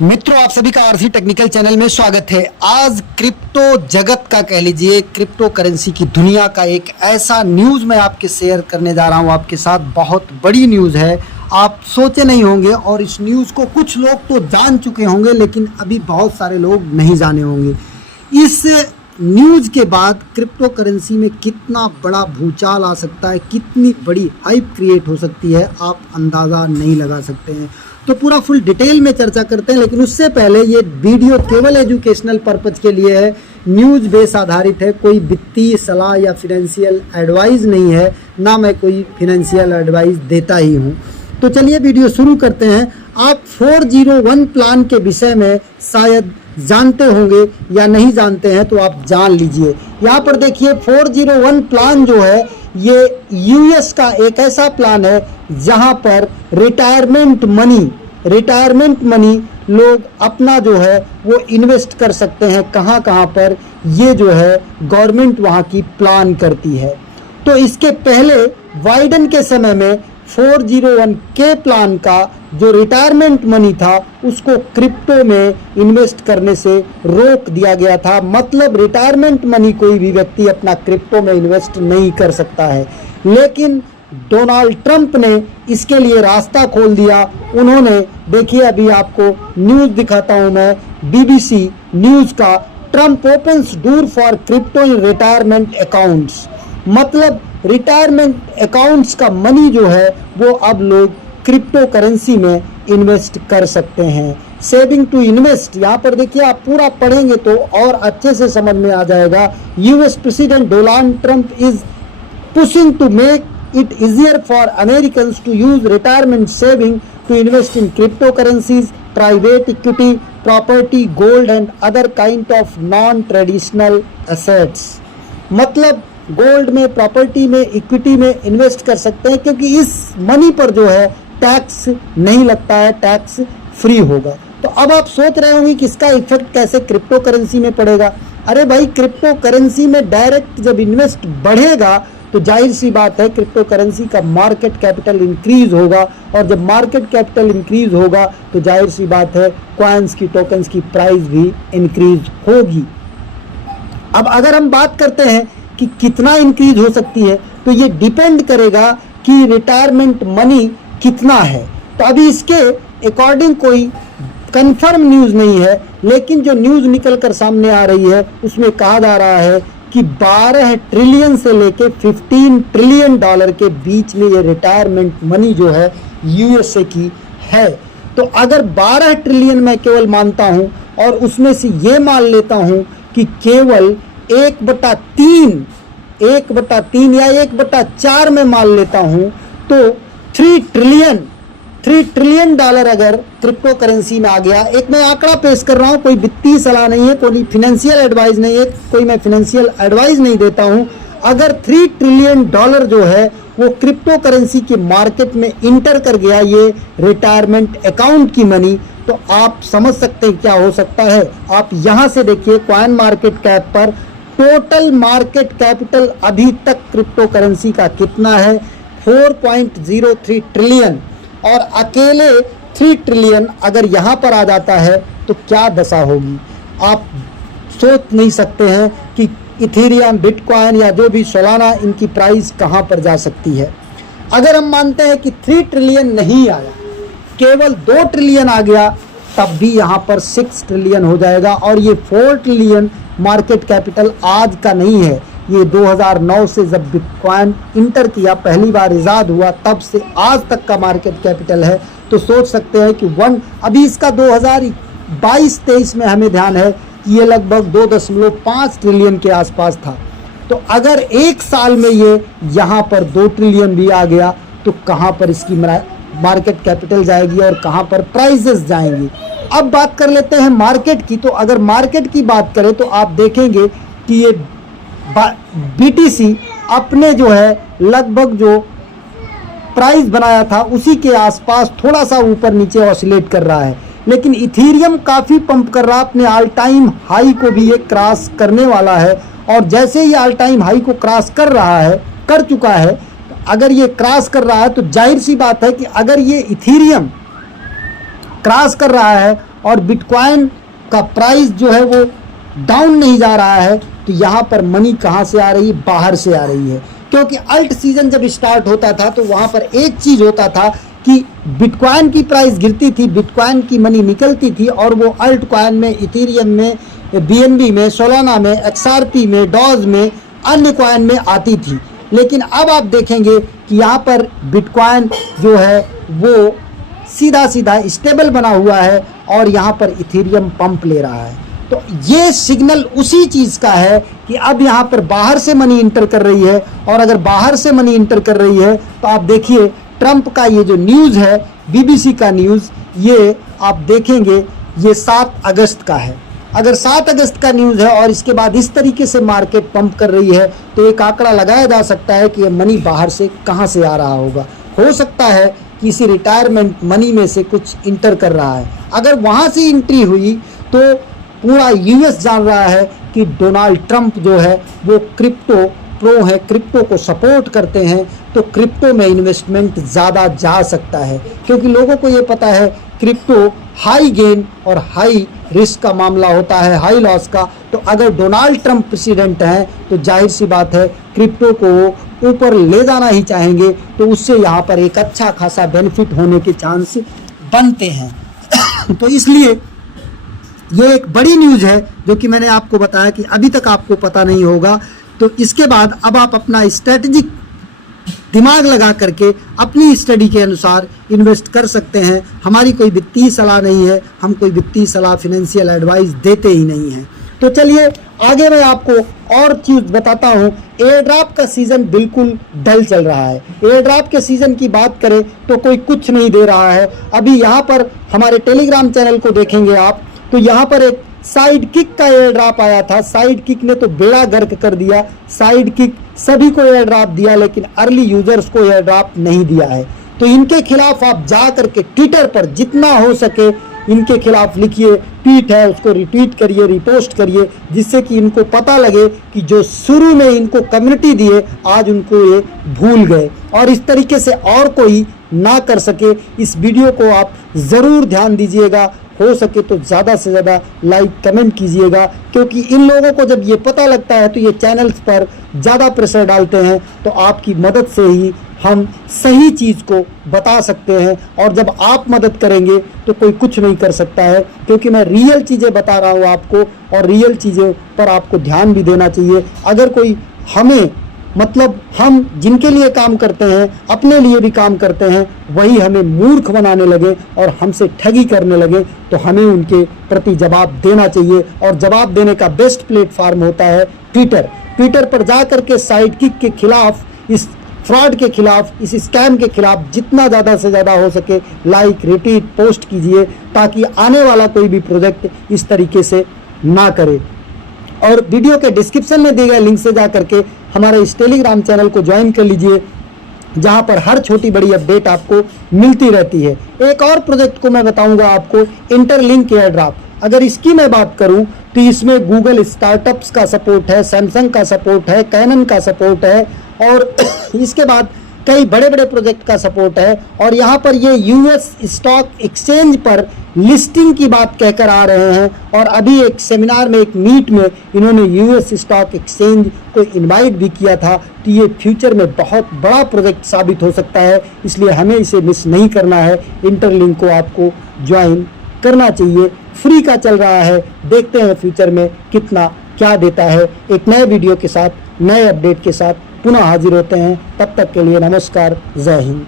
मित्रों, आप सभी का आरसी टेक्निकल चैनल में स्वागत है। आज क्रिप्टो जगत का कह लीजिए, क्रिप्टो करेंसी की दुनिया का एक ऐसा न्यूज़ मैं आपके शेयर करने जा रहा हूं आपके साथ। बहुत बड़ी न्यूज़ है, आप सोचे नहीं होंगे और इस न्यूज़ को कुछ लोग तो जान चुके होंगे, लेकिन अभी बहुत सारे लोग नहीं जाने होंगे। इस न्यूज़ के बाद क्रिप्टो करेंसी में कितना बड़ा भूचाल आ सकता है, कितनी बड़ी हाइप क्रिएट हो सकती है, आप अंदाज़ा नहीं लगा सकते हैं। तो पूरा फुल डिटेल में चर्चा करते हैं, लेकिन उससे पहले ये वीडियो केवल एजुकेशनल पर्पज के लिए है, न्यूज़ बेस आधारित है, कोई वित्तीय सलाह या फिनेंशियल एडवाइस नहीं है, ना मैं कोई फिनेंशियल एडवाइस देता ही हूँ। तो चलिए वीडियो शुरू करते हैं। आप 401 प्लान के विषय में शायद जानते होंगे या नहीं जानते हैं, तो आप जान लीजिए। यहाँ पर देखिए, 401 प्लान जो है ये यूएस का एक ऐसा प्लान है जहाँ पर रिटायरमेंट मनी लोग अपना जो है वो इन्वेस्ट कर सकते हैं। कहाँ कहाँ पर ये जो है गवर्नमेंट वहाँ की प्लान करती है। तो इसके पहले बाइडेन के समय में 401 के प्लान का जो रिटायरमेंट मनी था उसको क्रिप्टो में इन्वेस्ट करने से रोक दिया गया था। मतलब रिटायरमेंट मनी कोई भी व्यक्ति अपना क्रिप्टो में इन्वेस्ट नहीं कर सकता है। लेकिन डोनाल्ड ट्रंप ने इसके लिए रास्ता खोल दिया। उन्होंने, देखिए अभी आपको न्यूज़ दिखाता हूं मैं, BBC न्यूज़ का, Trump opens door for crypto in retirement accounts. मतलब रिटायरमेंट अकाउंट्स का मनी जो है वो अब लोग क्रिप्टो करेंसी में इन्वेस्ट कर सकते हैं। सेविंग टू इन्वेस्ट, यहाँ पर देखिए आप पूरा पढ़ेंगे तो और अच्छे से समझ में आ जाएगा। US president Donald Trump is pushing to make it easier for Americans to use retirement saving to invest in cryptocurrencies, private equity, property, gold and other kind of non-traditional assets। मतलब गोल्ड में, property में, equity में invest कर सकते हैं, क्योंकि इस money पर जो है टैक्स नहीं लगता है, टैक्स फ्री होगा। तो अब आप सोच रहे होंगे कि इसका इफेक्ट कैसे क्रिप्टो करेंसी में पड़ेगा। अरे भाई, क्रिप्टो करेंसी में डायरेक्ट जब इन्वेस्ट बढ़ेगा तो जाहिर सी बात है क्रिप्टो करेंसी का मार्केट कैपिटल इंक्रीज होगा, और जब मार्केट कैपिटल इंक्रीज होगा तो जाहिर सी बात है कॉइन्स की, टोकन्स की प्राइस भी इंक्रीज होगी। अब अगर हम बात करते हैं कि कितना इंक्रीज हो सकती है, तो ये डिपेंड करेगा कि रिटायरमेंट मनी कितना है। तो अभी इसके अकॉर्डिंग कोई कंफर्म न्यूज़ नहीं है, लेकिन जो न्यूज़ निकल कर सामने आ रही है उसमें कहा जा रहा है कि 12 ट्रिलियन से लेके 15 ट्रिलियन डॉलर के बीच में ये रिटायरमेंट मनी जो है यूएसए की है। तो अगर 12 ट्रिलियन मैं केवल मानता हूं और उसमें से ये मान लेता हूं कि केवल 1/3 या 1/4 में मान लेता हूं, तो 3 ट्रिलियन डॉलर अगर क्रिप्टो करेंसी में आ गया। एक मैं आंकड़ा पेश कर रहा हूं, कोई वित्तीय सलाह नहीं है, कोई फिनेंशियल एडवाइस नहीं है, कोई मैं फिनेंशियल एडवाइस नहीं देता हूं। अगर 3 ट्रिलियन डॉलर जो है वो क्रिप्टो करेंसी के मार्केट में इंटर कर गया, ये रिटायरमेंट अकाउंट की मनी, तो आप समझ सकते हैं क्या हो सकता है। आप यहां से देखिए कॉइन मार्केट कैप पर टोटल मार्केट कैपिटल अभी तक क्रिप्टो करेंसी का कितना है, 4.03 ट्रिलियन, और अकेले 3 ट्रिलियन अगर यहाँ पर आ जाता है तो क्या दशा होगी। आप सोच नहीं सकते हैं कि इथेरियम, बिटकॉइन या जो भी सोलाना, इनकी प्राइस कहाँ पर जा सकती है। अगर हम मानते हैं कि 3 ट्रिलियन नहीं आया, केवल 2 ट्रिलियन आ गया, तब भी यहाँ पर 6 ट्रिलियन हो जाएगा। और ये 4 ट्रिलियन मार्केट कैपिटल आज का नहीं है, ये 2009 से जब बिटकॉइन इंटर किया, पहली बार इजाद हुआ, तब से आज तक का मार्केट कैपिटल है। तो सोच सकते हैं कि अभी इसका 2022-23 में हमें ध्यान है कि ये लगभग 2.5 ट्रिलियन के आसपास था। तो अगर एक साल में ये यहाँ पर 2 ट्रिलियन भी आ गया, तो कहाँ पर इसकी मार्केट कैपिटल जाएगी और कहाँ पर प्राइसेस जाएंगी। अब बात कर लेते हैं मार्केट की। तो अगर मार्केट की बात करें तो आप देखेंगे कि ये BTC अपने जो है लगभग जो प्राइस बनाया था उसी के आसपास थोड़ा सा ऊपर नीचे ऑसिलेट कर रहा है, लेकिन इथेरियम काफ़ी पंप कर रहा है, अपने ऑल टाइम हाई को भी ये क्रॉस करने वाला है। और जैसे ही ऑल टाइम हाई को क्रॉस कर चुका है, अगर ये क्रॉस कर रहा है तो जाहिर सी बात है कि अगर ये इथेरियम क्रॉस कर रहा है और बिटकॉइन का प्राइस जो है वो डाउन नहीं जा रहा है, तो यहाँ पर मनी कहाँ से आ रही है? बाहर से आ रही है। क्योंकि अल्ट सीजन जब स्टार्ट होता था तो वहाँ पर एक चीज़ होता था कि बिटकॉइन की प्राइस गिरती थी, बिटकॉइन की मनी निकलती थी और वो अल्ट कॉइन में, इथेरियम में, BNB में, सोलाना में, XRP में, डॉज में, अन्य कॉइन में आती थी। लेकिन अब आप देखेंगे कि यहाँ पर बिटकॉइन जो है वो सीधा सीधा स्टेबल बना हुआ है और यहाँ पर इथेरियम पंप ले रहा है। तो ये सिग्नल उसी चीज़ का है कि अब यहाँ पर बाहर से मनी इंटर कर रही है, और अगर बाहर से मनी इंटर कर रही है तो आप देखिए ट्रंप का ये जो न्यूज़ है, BBC का न्यूज़, ये आप देखेंगे ये 7 अगस्त का है। अगर 7 अगस्त का न्यूज़ है और इसके बाद इस तरीके से मार्केट पंप कर रही है तो एक आंकड़ा लगाया जा सकता है कि ये मनी बाहर से कहाँ से आ रहा होगा। हो सकता है कि इसी रिटायरमेंट मनी में से कुछ इंटर कर रहा है। अगर वहाँ से एंट्री हुई तो पूरा US जान रहा है कि डोनाल्ड ट्रंप जो है वो क्रिप्टो प्रो है, क्रिप्टो को सपोर्ट करते हैं, तो क्रिप्टो में इन्वेस्टमेंट ज़्यादा जा सकता है। क्योंकि लोगों को ये पता है क्रिप्टो हाई गेन और हाई रिस्क का मामला होता है, हाई लॉस का। तो अगर डोनाल्ड ट्रंप प्रेसिडेंट हैं तो जाहिर सी बात है क्रिप्टो को ऊपर ले जाना ही चाहेंगे, तो उससे यहाँ पर एक अच्छा खासा बेनिफिट होने के चांस बनते हैं। तो इसलिए ये एक बड़ी न्यूज़ है जो कि मैंने आपको बताया कि अभी तक आपको पता नहीं होगा। तो इसके बाद अब आप अपना स्ट्रेटेजिक दिमाग लगा करके अपनी स्टडी के अनुसार इन्वेस्ट कर सकते हैं। हमारी कोई वित्तीय सलाह नहीं है, हम कोई वित्तीय सलाह, फिनेंशियल एडवाइस देते ही नहीं हैं। तो चलिए आगे मैं आपको और चीज़ बताता हूँ। एयर ड्रॉप का सीज़न बिल्कुल डल चल रहा है। एयर ड्रॉप के सीज़न की बात करें तो कोई कुछ नहीं दे रहा है। अभी यहाँ पर हमारे टेलीग्राम चैनल को देखेंगे आप तो यहाँ पर एक साइड किक का एयर ड्रॉप आया था। साइड किक ने तो बेड़ा गर्क कर दिया। साइड किक सभी को एयर ड्रॉप दिया लेकिन अर्ली यूजर्स को एयर ड्रॉप नहीं दिया है। तो इनके खिलाफ आप जा करके ट्विटर पर जितना हो सके इनके खिलाफ लिखिए, ट्वीट है उसको रिट्वीट करिए, रिपोस्ट करिए, जिससे कि इनको पता लगे कि जो शुरू में इनको कम्युनिटी दिए आज उनको ये भूल गए, और इस तरीके से और कोई ना कर सके। इस वीडियो को आप ज़रूर ध्यान दीजिएगा, हो सके तो ज़्यादा से ज़्यादा लाइक कमेंट कीजिएगा, क्योंकि इन लोगों को जब ये पता लगता है तो ये चैनल्स पर ज़्यादा प्रेशर डालते हैं। तो आपकी मदद से ही हम सही चीज़ को बता सकते हैं, और जब आप मदद करेंगे तो कोई कुछ नहीं कर सकता है, क्योंकि मैं रियल चीज़ें बता रहा हूँ आपको, और रियल चीज़ों पर आपको ध्यान भी देना चाहिए। अगर कोई हमें हम जिनके लिए काम करते हैं अपने लिए भी काम करते हैं, वही हमें मूर्ख बनाने लगे और हमसे ठगी करने लगे, तो हमें उनके प्रति जवाब देना चाहिए। और जवाब देने का बेस्ट प्लेटफार्म होता है ट्विटर। ट्विटर पर जा कर के साइड किक के खिलाफ, इस फ्रॉड के खिलाफ, इस स्कैम के खिलाफ जितना ज़्यादा से ज़्यादा हो सके लाइक, रिट्वीट, पोस्ट कीजिए, ताकि आने वाला कोई भी प्रोजेक्ट इस तरीके से ना करे। और वीडियो के डिस्क्रिप्शन में दिए गए लिंक से जा करके हमारे इस टेलीग्राम चैनल को ज्वाइन कर लीजिए, जहां पर हर छोटी बड़ी अपडेट आपको मिलती रहती है। एक और प्रोजेक्ट को मैं बताऊंगा आपको, इंटरलिंक एयर ड्रॉप। अगर इसकी मैं बात करूं तो इसमें गूगल स्टार्टअप्स का सपोर्ट है, सैमसंग का सपोर्ट है, कैनन का सपोर्ट है, और इसके बाद कई बड़े बड़े प्रोजेक्ट का सपोर्ट है। और यहाँ पर ये US स्टॉक एक्सचेंज पर लिस्टिंग की बात कहकर आ रहे हैं, और अभी एक सेमिनार में, एक मीट में इन्होंने US स्टॉक एक्सचेंज को इनवाइट भी किया था। तो ये फ्यूचर में बहुत बड़ा प्रोजेक्ट साबित हो सकता है, इसलिए हमें इसे मिस नहीं करना है। इंटरलिंक को आपको ज्वाइन करना चाहिए, फ्री का चल रहा है। देखते हैं फ्यूचर में कितना क्या देता है। एक नए वीडियो के साथ, नए अपडेट के साथ पुनः हाजिर होते हैं। तब तक के लिए नमस्कार, जय हिंद।